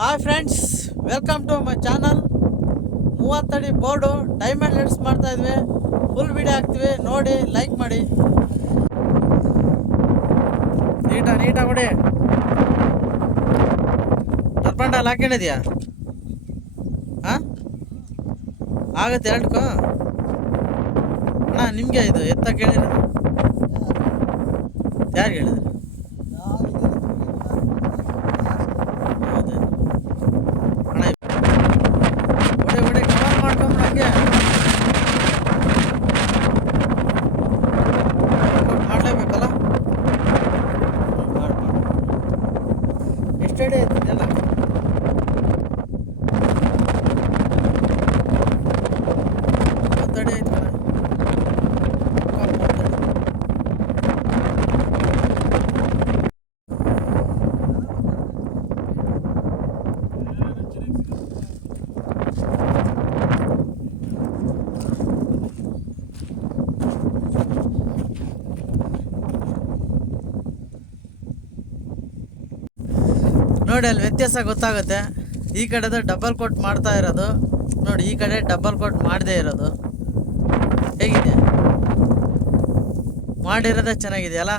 Hi friends, welcome to my channel. 30 ಅಡಿ board diamond let's ಮಾಡ್ತಾ ಇದ್ವಿ. ಫುಲ್ ವಿಡಿಯೋ ಹಾಕ್ತೀವಿ, ನೋಡಿ ಲೈಕ್ ಮಾಡಿ. ನೀಟಾಗಿ ಕೊಡಿ. ಟರ್ಪಂಡ ಅಲ್ಲಿ ಹಾಕೊಂಡಿದ್ಯಾ? ಹಾಂ, ಆಗುತ್ತೆ ಎರಡಕ್ಕೂ ಅಣ್ಣ. ನಿಮಗೆ ಇದು ಎತ್ತ ಕೇಳಿರೋದು ಯಾರು ಹೇಳಿದ್ರು? ಅಣ್ಣ ಒಡೆ ಕವರ್ ಮಾಡ್ಕೊಂಡು ನನಗೆ ಮಾಡಲೇಬೇಕಲ್ಲ. ಮಾಡಿ ಎಷ್ಟು ಅಡಿ ಐತಿದೆಲ್ಲ? ಅಡಿ ಐತಲ್ಲ. ನೋಡಿ, ಅಲ್ಲಿ ವ್ಯತ್ಯಾಸ ಗೊತ್ತಾಗುತ್ತೆ. ಈ ಕಡೆದು ಡಬಲ್ ಕೋಟ್ ಮಾಡ್ತಾ ಇರೋದು ನೋಡಿ, ಈ ಕಡೆ ಡಬಲ್ ಕೋಟ್ ಮಾಡದೇ ಇರೋದು. ಹೇಗಿದೆ? ಮಾಡಿರೋದೇ ಚೆನ್ನಾಗಿದೆಯಲ್ಲ.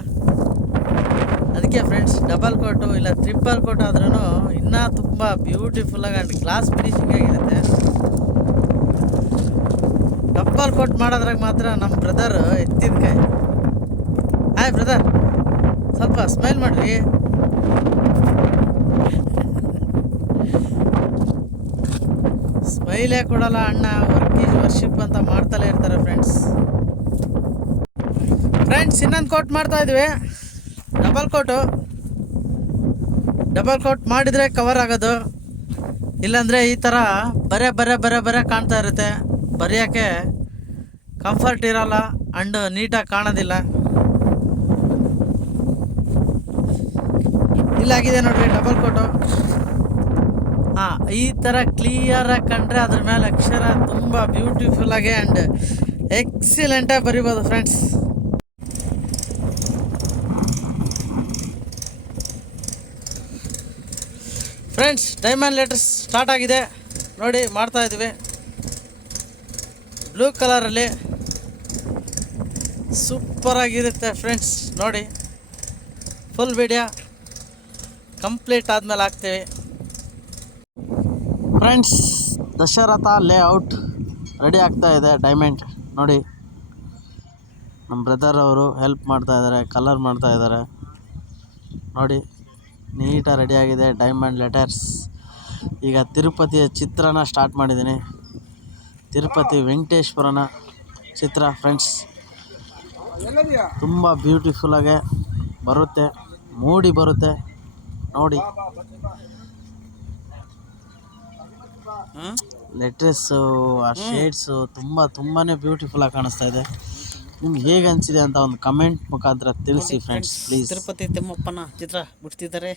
ಅದಕ್ಕೆ ಫ್ರೆಂಡ್ಸ್, ಡಬಲ್ ಕೋಟು ಇಲ್ಲ ಟ್ರಿಪಲ್ ಕೋಟ್ ಆದ್ರೂ ಇನ್ನೂ ತುಂಬ ಬ್ಯೂಟಿಫುಲ್ಲಾಗಿ ಆ್ಯಂಡ್ ಗ್ಲಾಸ್ ಫಿನಿಶಿಂಗ್ ಆಗಿರುತ್ತೆ. ಡಬಲ್ ಕೋಟ್ ಮಾಡೋದ್ರಾಗ ಮಾತ್ರ ನಮ್ಮ ಬ್ರದರ್ ಎತ್ತಿದ ಕೈ. ಹಾಯ್ ಬ್ರದರ್, ಸ್ವಲ್ಪ ಸ್ಮೈಲ್ ಮಾಡಿರಿ. ಸ್ಮೈಲೇ ಕೊಡಲ್ಲ ಅಣ್ಣ. ವರ್ಕ್ ಈಸ್ ವರ್ಷಿಪ್ ಅಂತ ಮಾಡ್ತಲೇ ಇರ್ತಾರೆ ಫ್ರೆಂಡ್ಸ್. ಇನ್ನೊಂದು ಕೋಟ್ ಮಾಡ್ತಾ ಇದ್ವಿ, ಡಬಲ್ ಕೋಟ್ ಮಾಡಿದರೆ ಕವರ್ ಆಗೋದು. ಇಲ್ಲಾಂದರೆ ಈ ಥರ ಬರೆ ಕಾಣ್ತಾ ಇರುತ್ತೆ. ಬರೆಯೋಕ್ಕೆ ಕಂಫರ್ಟ್ ಇರೋಲ್ಲ ಆ್ಯಂಡ್ ನೀಟಾಗಿ ಕಾಣೋದಿಲ್ಲ. ಇಲ್ಲಾಗಿದೆ ನೋಡ್ರಿ ಡಬಲ್ ಕೋಟು. ಹಾಂ, ಈ ಥರ ಕ್ಲಿಯರಾಗಿ ಕಂಡ್ರೆ ಅದ್ರ ಮೇಲೆ ಅಕ್ಷರ ತುಂಬ ಬ್ಯೂಟಿಫುಲ್ಲಾಗಿ ಆ್ಯಂಡ್ ಎಕ್ಸಿಲೆಂಟಾಗಿ ಬರಿಬೋದು ಫ್ರೆಂಡ್ಸ್. ಡೈಮಂಡ್ ಲೆಟರ್ಸ್ ಸ್ಟಾರ್ಟ್ ಆಗಿದೆ ನೋಡಿ, ಮಾಡ್ತಾಯಿದ್ವಿ. ಬ್ಲೂ ಕಲರಲ್ಲಿ ಸೂಪರಾಗಿರುತ್ತೆ ಫ್ರೆಂಡ್ಸ್. ನೋಡಿ, ಫುಲ್ ವಿಡಿಯೋ ಕಂಪ್ಲೀಟ್ ಆದಮೇಲೆ ಹಾಕ್ತೀವಿ ಫ್ರೆಂಡ್ಸ್. ದಶರಥ ಲೇಔಟ್ ರೆಡಿ ಆಗ್ತಾ ಇದೆ. ಡೈಮಂಡ್ ನೋಡಿ, ನಮ್ಮ ಬ್ರದರ್ ಅವರು ಹೆಲ್ಪ್ ಮಾಡ್ತಾ ಇದ್ದಾರೆ, ಕಲರ್ ಮಾಡ್ತಾ ಇದ್ದಾರೆ ನೋಡಿ. ನೀಟಾಗಿ ರೆಡಿಯಾಗಿದೆ ಡೈಮಂಡ್ ಲೆಟರ್ಸ್. ಈಗ ತಿರುಪತಿಯ ಚಿತ್ರನ ಸ್ಟಾರ್ಟ್ ಮಾಡಿದ್ದೀನಿ. ತಿರುಪತಿ ವೆಂಕಟೇಶ್ವರನ ಚಿತ್ರ ಫ್ರೆಂಡ್ಸ್. ತುಂಬ ಬ್ಯೂಟಿಫುಲ್ಲಾಗೆ ಬರುತ್ತೆ, ಮೂಡಿ ಬರುತ್ತೆ ನೋಡಿ. ಲೆಟರ್ಸು, ಆ ಶೇಡ್ಸು ತುಂಬಾ ಬ್ಯೂಟಿಫುಲ್ಲಾಗಿ ಕಾಣಿಸ್ತಾ ಇದೆ. ನಿಮ್ಗೆ ಹೇಗೆ ಅನಿಸಿದೆ ಅಂತ ಒಂದು ಕಮೆಂಟ್ ಮುಖಾಂತರ ತಿಳಿಸಿ ಫ್ರೆಂಡ್ಸ್ ಪ್ಲೀಸ್. ತಿರುಪತಿ ತಿಮ್ಮಪ್ಪನ ಚಿತ್ರ ಬಿಡ್ತಿದ್ದಾರೆ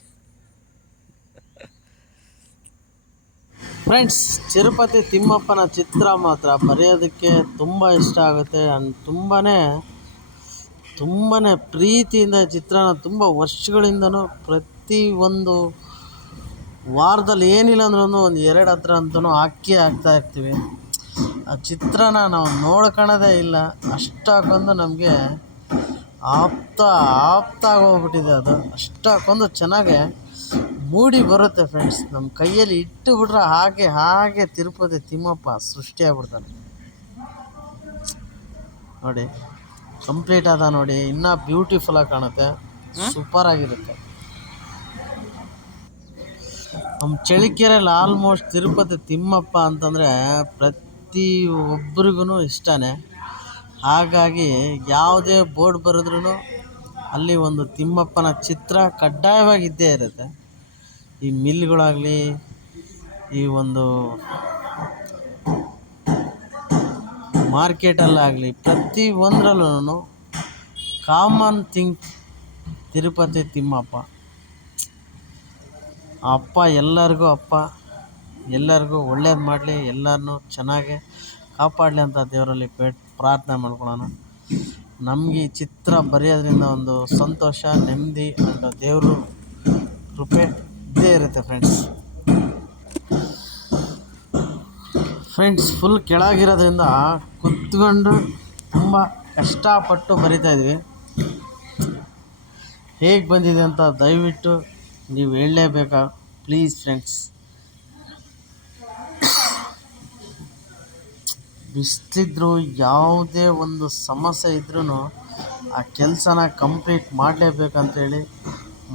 ಫ್ರೆಂಡ್ಸ್. ತಿರುಪತಿ ತಿಮ್ಮಪ್ಪನ ಚಿತ್ರ ಮಾತ್ರ ಬರೆಯೋದಕ್ಕೆ ತುಂಬ ಇಷ್ಟ ಆಗುತ್ತೆ. ಆ್ಯಂಡ್ ತುಂಬಾ ಪ್ರೀತಿಯಿಂದ ಚಿತ್ರನ ತುಂಬ ವರ್ಷಗಳಿಂದನೂ ಪ್ರತಿ ಒಂದು ವಾರದಲ್ಲಿ ಏನಿಲ್ಲ ಅಂದ್ರೂ ಒಂದು 2 ಹತ್ರ ಅಂತೂ ಹಾಕ್ತಾ ಇರ್ತೀವಿ. ಆ ಚಿತ್ರನ ನಾವು ನೋಡ್ಕೊಳ್ಳೋದೇ ಇಲ್ಲ, ಅಷ್ಟಕ್ಕೊಂದು ನಮಗೆ ಆಗೋಗ್ಬಿಟ್ಟಿದೆ ಅದು. ಅಷ್ಟಕ್ಕೊಂದು ಚೆನ್ನಾಗೆ ಮೂಡಿ ಬರುತ್ತೆ ಫ್ರೆಂಡ್ಸ್. ನಮ್ಮ ಕೈಯಲ್ಲಿ ಇಟ್ಟು ಬಿಟ್ರೆ ಹಾಗೆ ತಿರುಪತಿ ತಿಮ್ಮಪ್ಪ ಸೃಷ್ಟಿಯಾಗ್ಬಿಡ್ತಾನೆ ನೋಡಿ. ಕಂಪ್ಲೀಟ್ ಆದ ನೋಡಿ, ಇನ್ನೂ ಬ್ಯೂಟಿಫುಲ್ಲಾಗಿ ಕಾಣುತ್ತೆ, ಸೂಪರಾಗಿರುತ್ತೆ. ನಮ್ಮ ಚಳ್ಳಕೆರೆಯಲ್ಲಿ ಆಲ್ಮೋಸ್ಟ್ ತಿರುಪತಿ ತಿಮ್ಮಪ್ಪ ಅಂತಂದರೆ ಪ್ರತಿ ಒಬ್ರಿಗೂ ಇಷ್ಟನೇ. ಹಾಗಾಗಿ ಯಾವುದೇ ಬೋರ್ಡ್ ಬರೆದ್ರೂ ಅಲ್ಲಿ ಒಂದು ತಿಮ್ಮಪ್ಪನ ಚಿತ್ರ ಕಡ್ಡಾಯವಾಗಿದ್ದೇ ಇರುತ್ತೆ. ಈ ಮಿಲ್ಗಳಾಗಲಿ, ಈ ಒಂದು ಮಾರ್ಕೆಟಲ್ಲಾಗಲಿ, ಪ್ರತಿ ಒಂದರಲ್ಲೂ ಕಾಮನ್ ಥಿಂಗ್ ತಿರುಪತಿ ತಿಮ್ಮಪ್ಪ. ಆ ಅಪ್ಪ ಎಲ್ಲರಿಗೂ ಒಳ್ಳೇದು ಮಾಡಲಿ, ಎಲ್ಲರನ್ನೂ ಚೆನ್ನಾಗಿ ಕಾಪಾಡಲಿ ಅಂತ ದೇವರಲ್ಲಿ ಪ್ರಾರ್ಥನೆ ಮಾಡ್ಕೊಳ್ಳೋಣ. ನಮಗೆ ಈ ಚಿತ್ರ ಬರೆಯೋದ್ರಿಂದ ಒಂದು ಸಂತೋಷ, ನೆಮ್ಮದಿ ಆ್ಯಂಡ್ ದೇವರು ಕೃಪೆ ಇದ್ದೇ ಇರುತ್ತೆ ಫ್ರೆಂಡ್ಸ್. ಫ್ರೆಂಡ್ಸ್ ಫುಲ್ ಕೆಳಗಿರೋದ್ರಿಂದ ಕುತ್ಕೊಂಡು ತುಂಬ ಕಷ್ಟಪಟ್ಟು ಬರಿತಾ ಇದ್ವಿ. ಹೇಗೆ ಬಂದಿದೆ ಅಂತ ದಯವಿಟ್ಟು ನೀವು ಹೇಳಲೇಬೇಕಾ ಪ್ಲೀಸ್ ಫ್ರೆಂಡ್ಸ್. ಬಿಸ್ಲಿದ್ರು ಯಾವುದೇ ಒಂದು ಸಮಸ್ಯೆ ಇದ್ರೂ ಆ ಕೆಲಸನ ಕಂಪ್ಲೀಟ್ ಮಾಡಲೇಬೇಕಂತೇಳಿ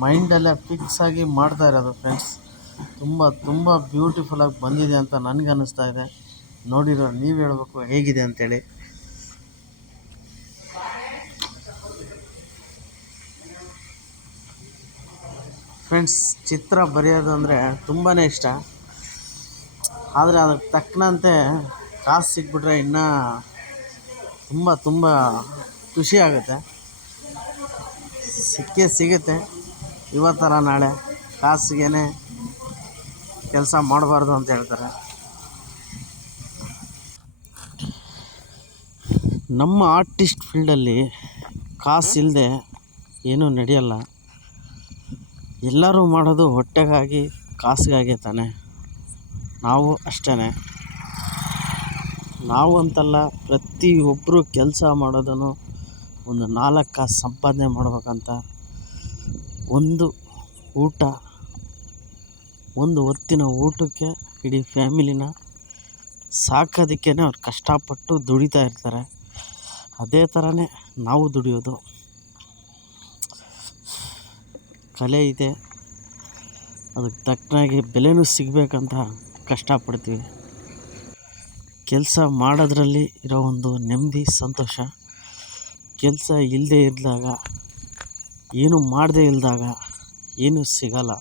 ಮೈಂಡಲ್ಲೇ ಫಿಕ್ಸ್ ಆಗಿ ಮಾಡ್ತಾ ಇರೋದು ಫ್ರೆಂಡ್ಸ್. ತುಂಬ ತುಂಬ ಬ್ಯೂಟಿಫುಲ್ಲಾಗಿ ಬಂದಿದೆ ಅಂತ ನನಗೆ ಅನ್ನಿಸ್ತಾ ಇದೆ. ನೋಡಿರೋ ನೀವು ಹೇಳಬೇಕು ಹೇಗಿದೆ ಅಂತೇಳಿ. ಫ್ರೆಂಡ್ಸ್ ಚಿತ್ರ ಬರೆಯೋದು ಅಂದರೆ ತುಂಬಾ ಇಷ್ಟ. ಆದರೆ ಅದಕ್ಕೆ ತಕ್ಕನಂತೆ ಕಾಸು ಸಿಕ್ಬಿಟ್ರೆ ಇನ್ನೂ ತುಂಬ ತುಂಬ ಖುಷಿ ಆಗುತ್ತೆ. ಸಿಕ್ಕೇ ಸಿಗುತ್ತೆ. ಇವತ್ತರ ನಾಳೆ ಕಾಸಿಗೇ ಕೆಲಸ ಮಾಡಬಾರ್ದು ಅಂತ ಹೇಳ್ತಾರೆ. ನಮ್ಮ ಆರ್ಟಿಸ್ಟ್ ಫೀಲ್ಡಲ್ಲಿ ಕಾಸಿಲ್ಲದೆ ಏನೂ ನಡೆಯಲ್ಲ. ಎಲ್ಲರೂ ಮಾಡೋದು ಹೊಟ್ಟೆಗಾಗಿ ಕಾಸಿಗಾಗೆ ತಾನೆ. ನಾವು ಅಷ್ಟೇ. ನಾವು ಅಂತಲ್ಲ, ಪ್ರತಿಯೊಬ್ಬರು ಕೆಲಸ ಮಾಡೋದನ್ನು ಒಂದು 4 ಕಾಸು ಸಂಪಾದನೆ ಮಾಡ್ಬೇಕಂತ, ಒಂದು ಊಟ, ಒಂದು ಹೊತ್ತಿನ ಊಟಕ್ಕೆ ಇಡೀ ಫ್ಯಾಮಿಲಿನ ಸಾಕೋದಕ್ಕೇ ಅವ್ರು ಕಷ್ಟಪಟ್ಟು ದುಡಿತಾ ಇರ್ತಾರೆ. ಅದೇ ಥರನೇ ನಾವು ದುಡಿಯೋದು. ಕಲೆ ಇದೆ, ಅದಕ್ಕೆ ತಕ್ಕನಾಗಿ ಬೆಲೆನೂ ಸಿಗಬೇಕಂತ ಕಷ್ಟಪಡ್ತೀವಿ. ಕೆಲಸ ಮಾಡೋದ್ರಲ್ಲಿ ಇರೋ ಒಂದು ನೆಮ್ಮದಿ, ಸಂತೋಷ. ಕೆಲಸ ಇಲ್ಲದೆ ಇದ್ದಾಗ, ಏನು ಮಾಡದೇ ಇದ್ದಾಗ ಏನೂ ಸಿಗಲ್ಲ.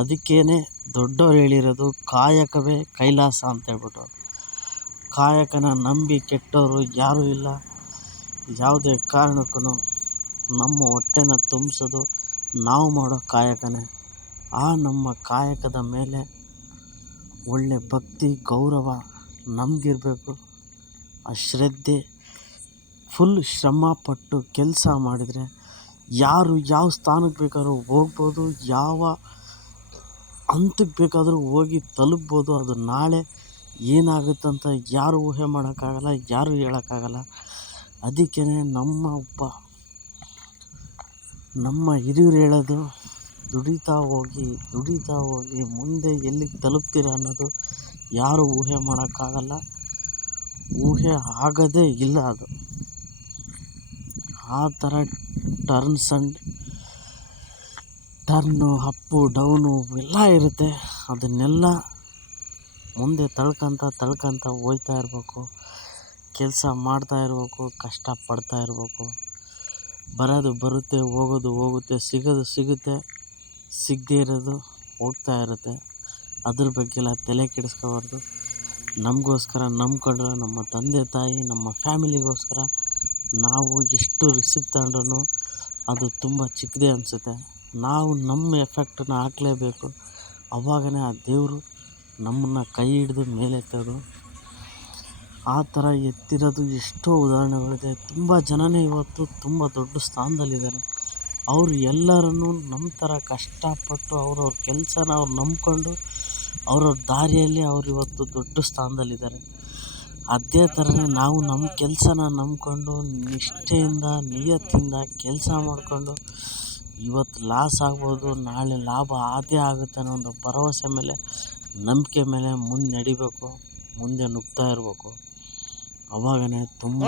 ಅದಕ್ಕೇ ದೊಡ್ಡವ್ರು ಹೇಳಿರೋದು ಕಾಯಕವೇ ಕೈಲಾಸ ಅಂತೇಳ್ಬಿಟ್ಟು. ಕಾಯಕನ ನಂಬಿ ಕೆಟ್ಟವರು ಯಾರೂ ಇಲ್ಲ. ಯಾವುದೇ ಕಾರಣಕ್ಕೂ ನಮ್ಮ ಹೊಟ್ಟೆನ ತುಂಬಿಸೋದು ನಾವು ಮಾಡೋ ಕಾಯಕನೇ. ಆ ನಮ್ಮ ಕಾಯಕದ ಮೇಲೆ ಒಳ್ಳೆ ಭಕ್ತಿ, ಗೌರವ ನಮಗಿರಬೇಕು. ಆ ಶ್ರದ್ಧೆ, ಫುಲ್ ಶ್ರಮಪಟ್ಟು ಕೆಲಸ ಮಾಡಿದರೆ ಯಾರು ಯಾವ ಸ್ಥಾನಕ್ಕೆ ಬೇಕಾದ್ರೂ ಹೋಗ್ಬೋದು, ಯಾವ ಹಂತಕ್ಕೆ ಬೇಕಾದರೂ ಹೋಗಿ ತಲುಪ್ಬೋದು. ಅದು ನಾಳೆ ಏನಾಗುತ್ತಂತ ಯಾರು ಊಹೆ ಮಾಡೋಕ್ಕಾಗಲ್ಲ, ಯಾರು ಹೇಳೋಕ್ಕಾಗಲ್ಲ. ಅದಕ್ಕೇ ನಮ್ಮ ಹಿರಿಯರು ಹೇಳೋದು, ದುಡಿತಾ ಹೋಗಿ ಮುಂದೆ ಎಲ್ಲಿಗೆ ತಲುಪ್ತೀರ ಅನ್ನೋದು ಯಾರು ಊಹೆ ಮಾಡೋಕ್ಕಾಗಲ್ಲ. ಊಹೆ ಆಗೋದೇ ಇಲ್ಲ ಅದು. ಆ ಥರ ಟರ್ನು, ಅಪ್ಪು, ಡೌನು ಎಲ್ಲ ಇರುತ್ತೆ. ಅದನ್ನೆಲ್ಲ ಮುಂದೆ ತಳ್ಕೊಂತ ಹೋಗ್ತಾ ಇರಬೇಕು. ಕೆಲಸ ಮಾಡ್ತಾ ಇರಬೇಕು, ಕಷ್ಟಪಡ್ತಾ ಇರಬೇಕು. ಬರೋದು ಬರುತ್ತೆ, ಹೋಗೋದು ಹೋಗುತ್ತೆ, ಸಿಗೋದು ಸಿಗುತ್ತೆ, ಸಿಗದೇ ಇರೋದು ಹೋಗ್ತಾ ಇರುತ್ತೆ. ಅದ್ರ ಬಗ್ಗೆ ಎಲ್ಲ ತಲೆ ಕೆಡಿಸ್ಕೋಬಾರ್ದು. ನಮಗೋಸ್ಕರ ನಂಬ್ಕೊಂಡ್ರೆ, ನಮ್ಮ ತಂದೆ ತಾಯಿ, ನಮ್ಮ ಫ್ಯಾಮಿಲಿಗೋಸ್ಕರ ನಾವು ಎಷ್ಟು ರಿಸ್ಕ್ ತಗೊಂಡ್ರೂ ಅದು ತುಂಬ ಚಿಕ್ಕದೇ ಅನಿಸುತ್ತೆ. ನಾವು ನಮ್ಮ ಎಫೆಕ್ಟನ್ನ ಹಾಕಲೇಬೇಕು. ಆವಾಗನೇ ಆ ದೇವರು ನಮ್ಮನ್ನು ಕೈ ಹಿಡಿದು ಮೇಲೆತ್ತೋದು. ಆ ಥರ ಎತ್ತಿರೋದು ಎಷ್ಟೋ ಉದಾಹರಣೆಗಳಿದೆ. ತುಂಬ ಜನನೇ ಇವತ್ತು ತುಂಬ ದೊಡ್ಡ ಸ್ಥಾನದಲ್ಲಿದ್ದಾರೆ. ಅವರು ಎಲ್ಲರನ್ನೂ ನಮ್ಮ ಥರ ಕಷ್ಟಪಟ್ಟು ಅವ್ರವ್ರ ಕೆಲಸನ ಅವ್ರು ನಂಬ್ಕೊಂಡು ಅವ್ರವ್ರ ದಾರಿಯಲ್ಲಿ ಅವ್ರು ಇವತ್ತು ದೊಡ್ಡ ಸ್ಥಾನದಲ್ಲಿದ್ದಾರೆ. ಅದೇ ಥರನೇ ನಾವು ನಮ್ಮ ಕೆಲಸನ ನಂಬ್ಕೊಂಡು ನಿಷ್ಠೆಯಿಂದ, ನಿಯತ್ತಿಂದ ಕೆಲಸ ಮಾಡಿಕೊಂಡು ಇವತ್ತು ಲಾಸ್ ಆಗ್ಬೋದು, ನಾಳೆ ಲಾಭ ಆದೇ ಆಗುತ್ತೆ ಅನ್ನೋ ಒಂದು ಭರವಸೆ ಮೇಲೆ, ನಂಬಿಕೆ ಮೇಲೆ ಮುಂದೆ ನಡಿಬೇಕು, ಮುಂದೆ ನುಗ್ತಾ ಇರಬೇಕು. ಅವಾಗನೇ ತುಂಬ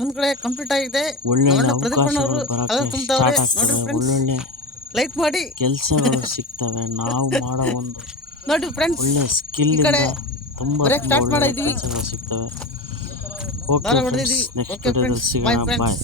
ಮುಂದ್ಗಡೆ ಕಂಪ್ಲೀಟ್ ಆಗಿದೆ. ಒಳ್ಳೊಳ್ಳೆ ಅವಕಾಶಗಳು ಬರೋಕ್ಕೆ ಸ್ಟಾರ್ಟ್ ಆಗ್ತವೆ. ಒಳ್ಳೊಳ್ಳೆ ಲೈಕ್ ಮಾಡಿ ಕೆಲಸಗಳು ಸಿಗ್ತವೆ. ನಾವು ಮಾಡೋ ಒಂದು ನೋಡಿ ಫ್ರೆಂಡ್ಸ್, ಒಳ್ಳೆ ಸ್ಕಿಲ್ಲಿಂದ ತುಂಬ ಒಳ್ಳೆ ಕೆಲಸಗಳು ಸಿಗ್ತವೆ. ಓಕೆ ಫ್ರೆಂಡ್ಸ್, ನೆಕ್ಸ್ಟ್ ವಿಡಿಯೋದಲ್ಲಿ ಸಿಗೋಣ. ಬಾಯ್.